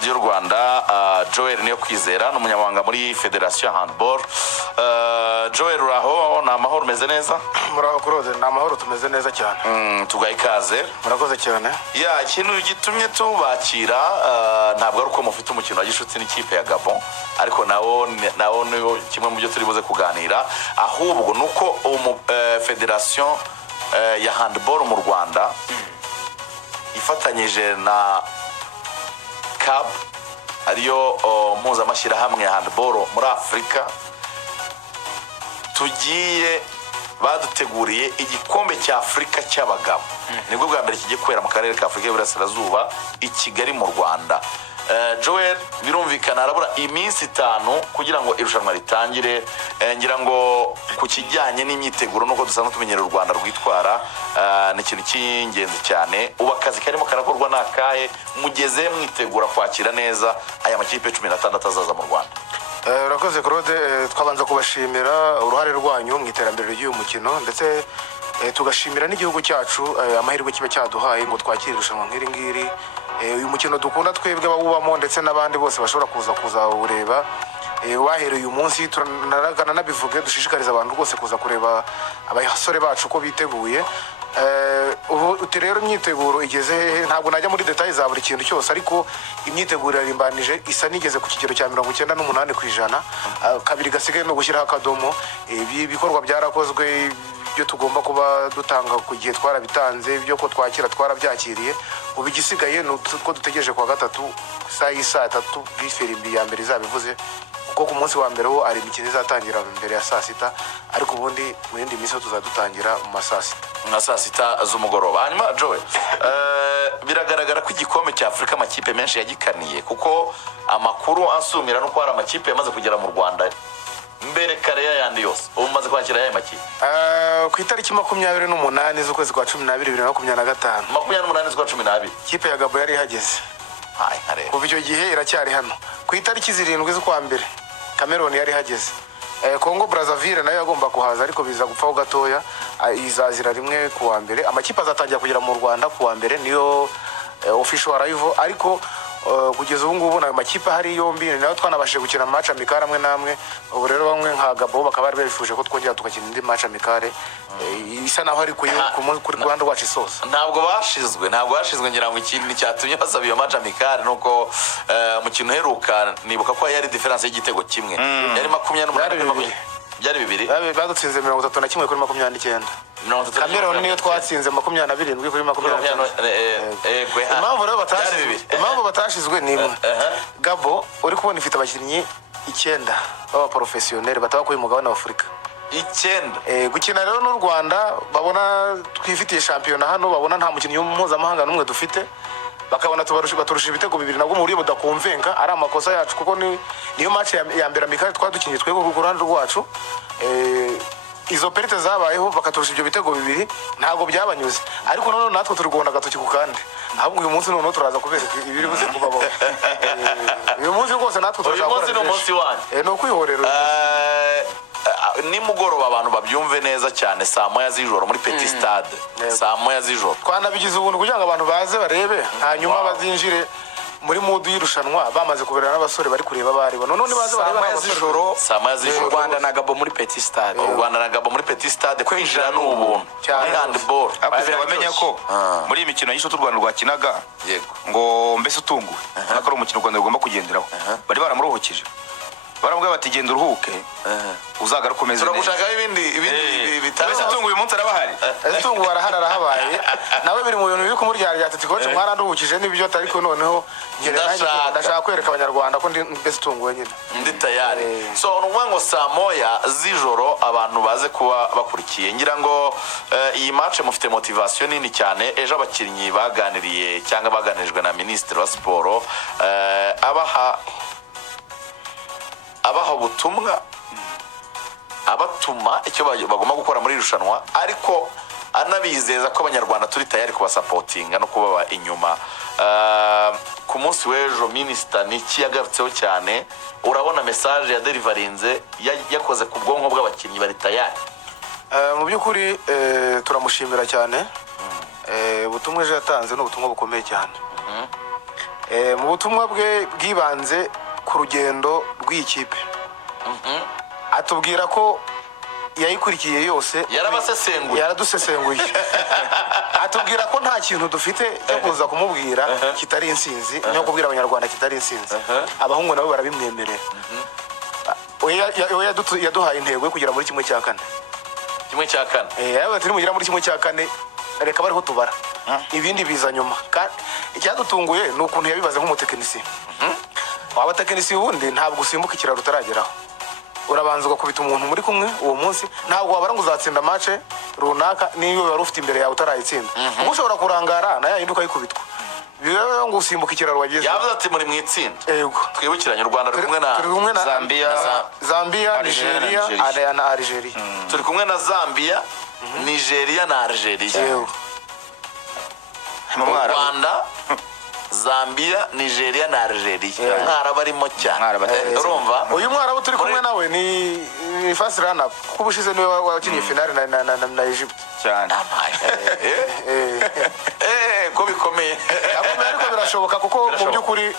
Radio Rwanda Joel niyo kwizera n'umunyamabanga muri Federation Handball. Joel uraho na mahoro meze neza? Muraho Claude, na mahoro tumeze neza cyane. Tugaye ikaze. Murakoze cyane. Ya ikintu gitumye tubakira ntabwo ari uko mufite umukino wa gishuti n'ikipe ya Gabon, ariko nawo niyo kimwe mu byo turi buze kuganira, ahubwo nuko Federation ya Handball mu Rwanda ifatanyije na CAB ariyo mpuzamashyirahamwe ya handball muri Afurika tugiye baduteguriye igikombe cya Afurika cy'abagabo. Nibwo bwa mbere kigiye kwera mu karere ka Afurika y'Iburasirazuba i Kigali mu Rwanda. Joel, birumvikana arabura iminsi 5 kugira ngo irushanwa ritangire. Ngira ngo ku kijyanye n'imyiteguro nuko dusanzwe tumenyera u Rwanda rwitwara ni ikintu cy'ingenzi cyane. Ubu akazi karimo karakorwa n'akahe mugeze mwitegura kwakira neza aya makipe 16 azaza mu Rwanda? Urakoze Claude, twabanza kubashimira uruhare rwanyu mu iterambere ry'uyu mukino, ndetse tugashimira n'igihugu cyacu amahirwe kiba cyaduhaye ngo twakire irushanwa nk'iri ngiri. Uyu mukino dukunda twebwe abawubamo ndetse n'abandi bose bashobora kuza ureba. Wahereye uyu munsi tunaragana nabivuge dushishikariza abantu rwose kuza kureba abasore bacu ko biteguye. Ubu rero imyiteguro igeze hehe? Ntabwo najya muri details za buri kintu cyose, ariko imyiteguro yarimbanije isa nigeze ku kigero cya 98%. Kabiri gasigaye no gushyiraho akadomo. Ibikorwa byarakozwe, byo tugomba kuba dutanga ku gihe twarabitanze, byo ko twakira twarabyakiriye. Ubu igisigaye nuko dutegereje kwa gatatu saa 3 bw'ifirimbi ya mbere zabivuze, kuko ku munsi wa mbere ho ari imikino izatangira mbere ya saa 6, ariko ubundi mu yindi minsi tuzadutangira mu saa 6 z'umugoroba. Hanyuma Joel, biragaragara ko igikombe cya Afurika amakipe menshi yagikaniye, kuko amakuru ansumira no ko hari amakipe yamaze kugera mu Rwanda mbere kare yandi yose. Ubu maze kwakira aya makipe ku itariki 28 z'ukwezi kwa 12 2025. 28 z'ukwa 12 ikipe ya Gabo yari ihageze. Kuva icyo gihe iracyari hano. Ku itariki 7 z'ukwa mbere Cameroon yari ihageze. Congo Brazzaville nayo yagomba kuhaza, ariko biza gupfaho gatoya. Izazira rimwe ku wa mbere. Amakipe azatangira kugera mu Rwanda ku wa mbere, niyo official arrival, ariko kugeza ubu ngubu nayo makipe hari yombi nayo twanabashije gukina match amicale amwe namwe. Ubu rero bamwe nka Gabo bakaba bari bifuje ko twongera tugakina indi match amicale isa naho ari kuri Rwanda wacu isoza. Ntabwo bashizwe ngira ngo ikintu cyatumye basaba iyo match amicale nuko mukino heruka nibuka ko yari difference y'igitego kimwe, yari 28 byari bibiri badutsinze 31 kuri 29. Cameroon niyo twatsinze 27 kuri 20. Impamvu batashizwe ni imwe. Gabo uri kubona ifite abakinnyi 9 baba professionnel batabakuye mu mugabane wa Afurika. 9 gukina rero n'u Rwanda, babona twifitiye champion hano, babona nta mukinnyi mpuzamahanga n'umwe dufite, bakabona baturusha ibitego 2 nabwo mu buryo budakumvenga. Ari amakosa yacu, kuko niyo match ya mbere amikali twadukinye twego ku ruhande rwacu. Izo perite zabayeho bakaturusha ibyo bitego 2 ntago byabanyuze, ariko none natwe turi guhonda gatoki ku kandi. Ahubwo uyu munsi none turaza kubereka ibiri buze kubaho. Uyu munsi rwose natwe turashaka. Uyu munsi no munsi wanyu no kwihorera. Nimugoroba abantu babyumve neza cyane, saa 1 z'ijoro muri Petit Stade. Saa 1 z'ijoro twanabigize ubuntu kugira ngo abantu baze barebe, hanyuma bazinjire muri mood y'irushanwa bamaze kuberana n'abasore bari kureba bari bo. None baze bareba abasore. Saa 1 z'ijoro Rwanda na Gabo muri Petit Stade. Rwanda na Gabo muri Petit Stade kwinjira n'ubuntu. Muri handball bamenya ko muri imikino y'isho Rwanda rwakinaga ngo mbese utunguwe nakora umukino Rwanda rugomba kugenderaho, bari baramuruhukije, baramubwira bati genda uruhuke uzagaruka umeze neza. Turagushaka ibindi bitabese tungu uyu munsi arabahari. Tungu barahara rahabaye nawe biri mu bintu biri kumuryarya ati coach mwaranduhukije n'ibyo ariko noneho ndashaka kwereka abanyarwanda ko mbese tungu wenyine ndi tayari. So n'umwango saa 1 z'ijoro abantu baze kuba bakurikiye. Ngira ngo iyi match mufite motivation nini cyane. Ejo abakinnyi baganiriye cyangwa baganirijwe na Ministre wa Sport abaha ubutumwa, abatuma icyo bagomba gukora muri irushanwa, ariko anabizeza ko abanyarwanda turi tayari kubasapotinga no kubaba inyuma. Ku munsi w'ejo Minister niki yagarutseho cyane, urabona message ya deliveryinze yakoze ku bwonko bw'abakinnyi bari tayari. Mu by'ukuri turamushimira cyane. Ubutumwa ejo yatanze no ubutumwa bukomeye cyane. mu butumwa bwe bwibanze ku rugendo rw'iyi kipe atubwira ko yayikurikiye yose yaradusesenguye atubwira ko nta kintu dufite cyo kuza kumubwira kitari insinzi no kubwira abanyarwanda kitari insinzi abahungu nabo barabimwemerera yaduhaye intego yo kugera muri kimwe cya kane turi mugira muri kimwe cya kane reka bariho tubara ibindi biza nyuma icyadutunguye ni ukuntu yabibaze nk'umutekinisiye abatekinisiye ubundi ntabwo usimbuka ikiraro utarageraho urabanza ugakubita umuntu muri kumwe uwo munsi ntabwo wabara ngo uzatsinda mace runaka niyo wari ufite imbere yawe utarayitsinda kuko ushobora kurangara na yayindi ukayikubitwa biba ngo usimbuka ikiraro wageze yavuze ati muri mu itsinda yego twibukiranye u Rwanda ruri kumwe na Zambia Nigeria na Algeria turi kumwe na Zambia Nigeria na Algeria yego mu Rwanda Zambia Nigeria na Algeria mwarabu arimo cyane urumva uyu mwarabu turi kumwe nawe ni first run up kuko ubushize niwe wakinnye finale na Egypt cyane ko bikomeye ariko birashoboka kuko mu by'ukuri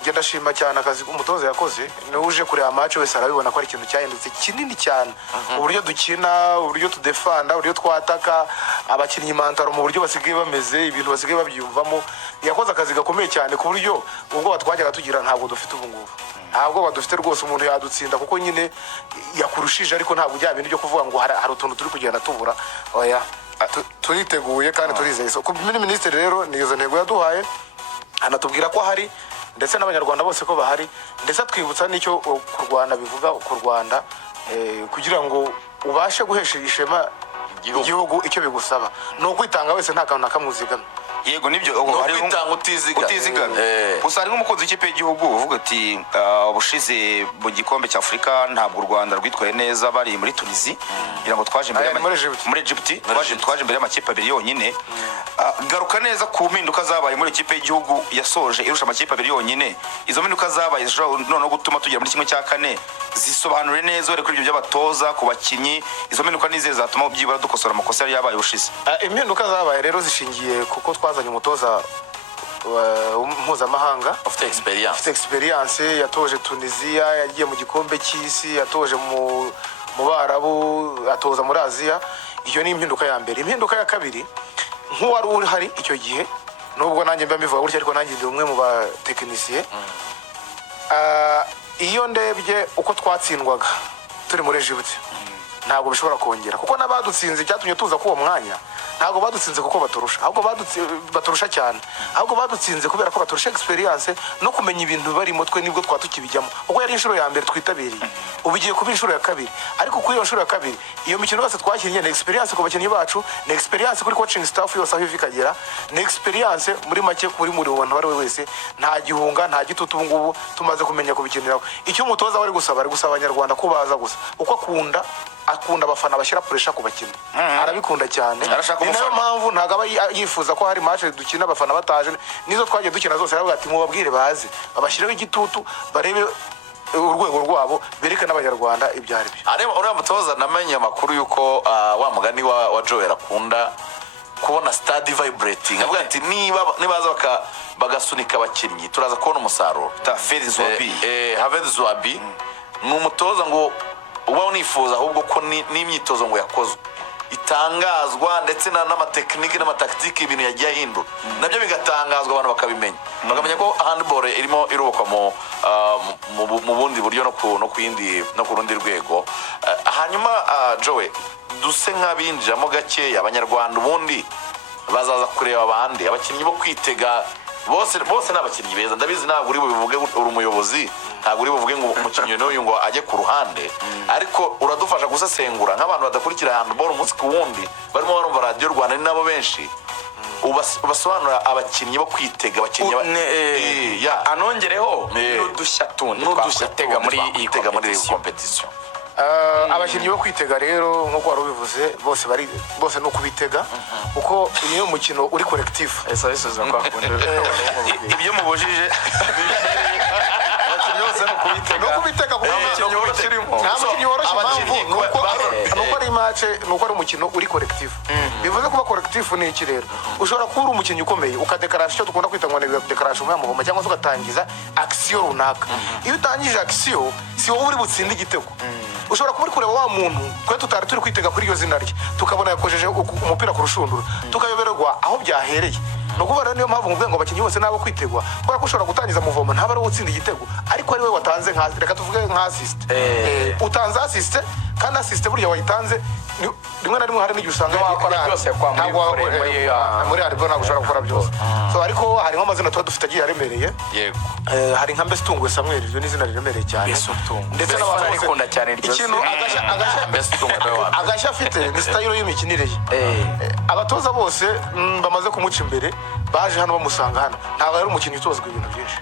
njye ndashima cyane akazi umutoza yakoze niwe uje kureba match wese arabibona ko ari ikintu cyahindutse kinini cyane uburyo dukina uburyo tudefanda uburyo twataka abakinnyi mantaro mu buryo basigaye bameze ibintu basigaye babyumvamo yakoze akazi gakomeye cyane ku buryo ubwo batwajyaga tugira ntabwo dufite ubu ngubu ntabwo badufite rwose umuntu yadutsinda kuko nyine yakurushije ariko ntabwo bya bintu byo kuvuga ngo hari utuntu turi kugenda tubura oya turiteguye kandi turizeye ko minisitiri rero nizo ntego yaduhaye anatubwira ko hari ndetse n'abanyarwanda bose ko bahari ndetse twibutsa n'icyo kurwana bivuga ku Rwanda kugira ngo ubashe guhesha ishema igihugu icyo bigusaba ni ukwitanga wese nta kantu nakamuzigama yego nibyo hari kwitanga utizigama gusa hari nk'umukunzi w'ikipe y'igihugu uvuga ati ubushize mu gikombe cya Afurika ntabwo u Rwanda rwitwaye neza bari muri Tunisie kugira ngo twaje imbere muri Egypt twaje imbere y'amakipe abiri yonyine garuka neza ku mpinduka zabaye muri ikipe y'igihugu yasoje irusha amakipe abiri yonyine izo mpinduka zabaye noneho gutuma tugera muri kimwe cya kane zisobanure neza kuri ibyo by'abatoza ku bakinnyi izo mpinduka nize zatuma byibura dukosora amakosa yari yabaye ubushize impinduka zabaye rero zishingiye kuko twazanye umutoza mpuzamahanga ufite experience yatoje Tunisia yagiye mu gikombe cy'isi yatoje mu Barabu atoza muri Aziya iyo ni impinduka ya mbere impinduka ya kabiri nk'uwari uhari icyo gihe nubwo nanjye mba mbivuga gutya ariko nanjye ndi umwe mu batekinisiye iyo ndebye uko twatsindwaga turi muri Egypt ntabwo bishobora kongera kuko n'abadutsinze cyatumye tuza ku uwo mwanya ntabwo badutsinze kuko baturusha ahubwo baturusha cyane ahubwo badutsinze kubera ko baturusha experience no kumenya ibintu barimo twe nibwo twatukibijyamo kuko yari inshuro ya mbere twitabiriye ubu igiye kuba inshuro ya kabiri ariko kuri iyo nshuro ya kabiri iyo mikino yose twakinnye ni experience ku bakinnyi bacu ni experience kuri coaching staff yose aho ikagera ni experience muri make kuri muri umuntu bari wese nta gihunga nta gitutu ubu ngubu tumaze kumenya kubikiniraho icyo umutoza wari gusaba abanyarwanda ko baza gusa uko akunda abafana bashyira pressure ku bakinnyi arabikunda cyane ni nayo mpamvu ntabwo aba yifuza ko hari match dukina abafana bataje nizo twagiye dukina zose aravuga ati mubabwire baze babashyireho igitutu barebe urwego rwabo bereka n'abanyarwanda ibyo ari byo uriya mutoza namenye amakuru y'uko wa mugani wa Joel akunda kubona stade vibrating avuga ati nibaza bagasunika abakinnyi turaza kubona umusaruro Hafez Zouabi ni umutoza ngo uba unifuza ahubwo ko n'imyitozo ngo yakozwe itangazwa ndetse n'amatekinike n'amataktike ibintu yagiye ahindura nabyo bigatangazwa abantu bakabimenya bakamenya ko handball irimo irubakwa mu bundi buryo no ku rundi rwego hanyuma Joe duse nk'abinjiramo gakeya abanyarwanda ubundi bazaza kureba abandi abakinnyi bo kwitega bose ni abakinnyi beza ndabizi ntabwo uri bubivuge uri umuyobozi ntabwo uri buvuge ngo umukinnyi n'uyu ngo ajye ku ruhande ariko uradufasha gusesengura nk'abantu badakurikira handball umunsi ku wundi barimo barumva radiyo Rwanda ni nabo benshi ubasobanura abakinnyi bo kwitega abakinnyi anongereho n'udushya tundi twakwitega muri iyi competition abakinnyi bo kwitega rero nk'uko wari ubivuze bose ni ukubitega kuko iyo umukino uri collective ibyo mubujije no kubitega kuko nta mukinnyi woroshye impamvu nuko ari match ni uko ari umukino uri collective bivuze kuba collective ni iki rero ushobora kuba uri umukinnyi ukomeye ukadekarasha icyo dukunda kwita ngo ni dekarasha umuyamugoma cyangwa se ugatangiza action runaka iyo utangije action si wowe uri butsinde igitego ushobora kuba uri kureba wa muntu twe tutari turi kwitega kuri iyo zina rye tukabona yakojeje umupira ku rushundura tukayoberwa aho byahereye no kuba niyo mpamvu ngo abakinnyi bose nabo kwitegwa kubera ko ushobora gutangiza muvoma ntaba ari utsinda igitego ariko ari we watanze nka reka tuvuge nka assist utanze assist kandi assist burya wayitanze rimwe na rimwe hari n'igihe usanga wakora byose kwa muri ariko ntabwo ushobora gukora byose so ariko hari nk'amazina tuba dufite agiye aremereye yego hari nka Mbesitungwe Samuel iryo ni izina riremereye cyane ndetse n'abantu bakunda cyane iryo ikintu agashya afite ni style y'imikinire ye abatoza bose bamaze kumuca imbere baje hano bamusanga hano ntabwo ari umukinnyi utozwa ibintu byinshi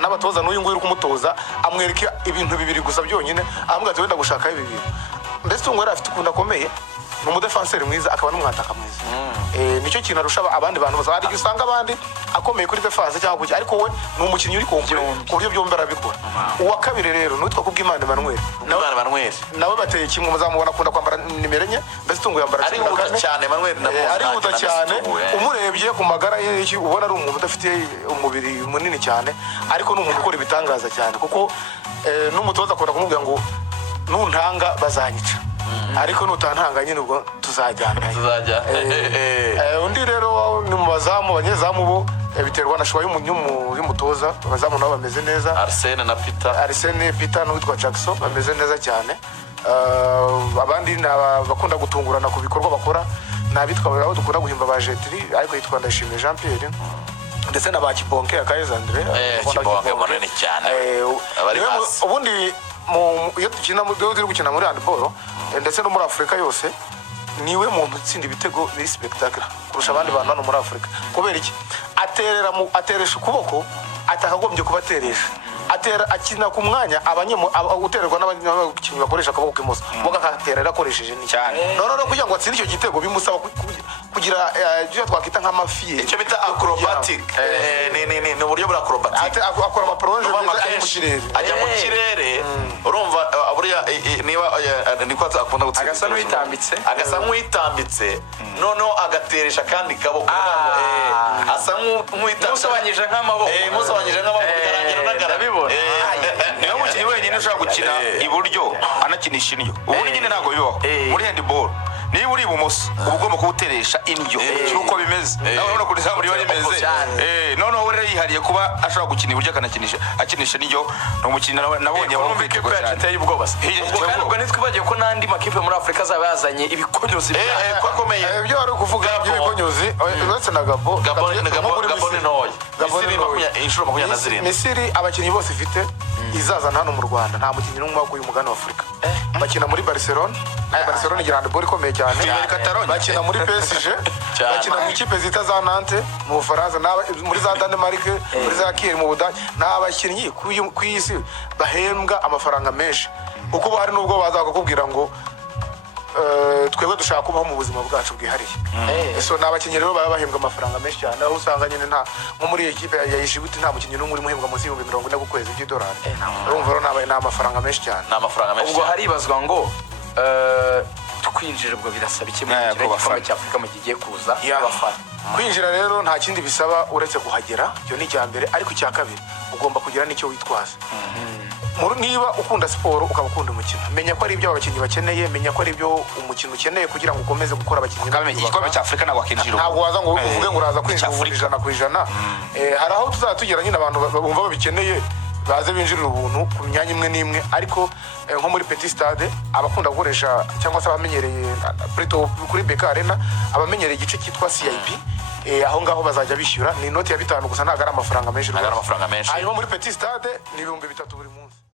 n'abatoza n'uyu nguyu uri kumutoza amwereka ibintu bibiri gusa byonyine amubwira ati wenda gushaka ibi bintu Mbesitungwe yari afite ukunda akomeye ni umudefanseri mwiza akaba n'umwataka mwiza nicyo kintu arusha abandi bantu bose hari igihe usanga abandi akomeye kuri defense cyangwa kuki ariko we ni umukinnyi uri kompure ku buryo byombi arabikora uwa kabiri rero n'uwitwa Kubwimana Emmanuel nawe bateye kimwe muzamubona akunda kwambara nimero 4 Mbesitungwe yambara ari huta cyane Emmanuel ari huta cyane umurebye ku magara ye ubona ari umuntu udafite umubiri munini cyane ariko ni umuntu ukora ibitangaza cyane kuko n'umutoza akunda kumubwira ngo nuntanga bazanyica ariko nutantanga nyine ubwo tuzajyana undi rero ni mu bazamu abanyezamu bo biterwa na shwa y'umutoza abazamu nabo bameze neza Arsene Peter n'uwitwa Jackson bameze neza cyane abandi bakunda gutungurana ku bikorwa bakora nabitwa aho dukunda guhimba ba Jetri ariko yitwa Ndashimye Jean Pierre ndetse na ba Kibonke Akayezu Andre Kibonke munini cyane ubundi iyo turi gukina muri handball ndetse no muri Afurika yose niwe muntu utsinda ibitego biri spectacular kurusha abandi bantu hano muri Afurika kubera iki ateresha ukuboko atakagombye kubateresha akina ku mwanya utererwa n'abakinnyi bakoresha akaboko k'imoso boga akaterera akoresheje ni cyane none kugira ngo atsinde icyo gitego bimusaba kugira ibyo twakwita nk'amafiye icyo bita acrobatic ni uburyo bwa acrobatic akora amaplonge ajya mu kirere urumva buriya niba niko akunda gutsinda agasa nk'uwitambitse noneho agateresha kandi kaboko asa nk'uwitambitse musobanyije nk'amaboko bikarangira n'agarabibona niyo mukinnyi wenyine ushobora gukina iburyo anakinisha indyo ubundi nyine ntabwo bibaho muri handball niba uri ibumoso uba ugomba kuwuteresha indyo nk'uko bimeze nawe urabona kuri za buryo bimeze noneho we rero yihariye kuba ashobora gukina iburyo akinisha indyo ni umukinnyi nabonye aho kwitego cyane ateye ubwoba ubwo kandi ubwo ntitwibagiye ko n'andi makipe muri Afurika azaba yazanye ibikonyozi kwakomeye ibyo wari kuvuga by'ibikonyozi uretse na Gabon inshuro 27 Misiri abakinnyi bose ifite izazana hano mu Rwanda nta mukinnyi n'umwe wakuye umugani wa Afurika bakina muri Barcelona igira handball ikomeye cyane bakina muri PSG bakina mu ikipe zita za Nantes mu Bufaransa muri za Danemark muri za Kiel mu Budage n'abakinnyi ku isi bahembwa amafaranga menshi kuko hari n'ubwo bazakubwira ngo twebwe dushaka kubaho mu buzima bwacu bwihariye so n'abakinnyi rero baba bahembwa amafaranga menshi cyane aho usanga nyine nko muri iyi kipe ya Djibouti nta mukinnyi n'umwe uri muhembwa munsi y'ibihumbi 40 ku kwezi by'idolari urumva rero ni amafaranga menshi cyane ubwo haribazwa ngo twinjira ubwo birasaba iki mu gikombe cya Afurika mu gihe kuza abafana kwinjira rero nta kindi bisaba uretse kuhagera cyo ni cya mbere ariko cya kabiri ugomba kugira n'icyo witwaza niba ukunda siporo ukaba ukunda umukino menya ko ari ibyo abakinnyi bakeneye menya ko ari ibyo umukino ukeneye kugira ngo ukomeze gukora abakinnyi igikombe cya Afurika ntabwo wakinjira ntabwo waza ngo uvuge ngo uraza kwinjira 100% hari aho tuzatugera nyine abantu bumva babikeneye baze binjirira ubuntu ku myanya imwe n'imwe ariko nko muri Petit Stade abakunda gukoresha cyangwa se abamenyereye kuri BK Arena abamenyereye igice cyitwa CIP aho ngaho bazajya bishyura ni inoti ya 5 gusa ntabwo ari amafaranga menshi hanyuma muri Petit Stade ni 3,000 buri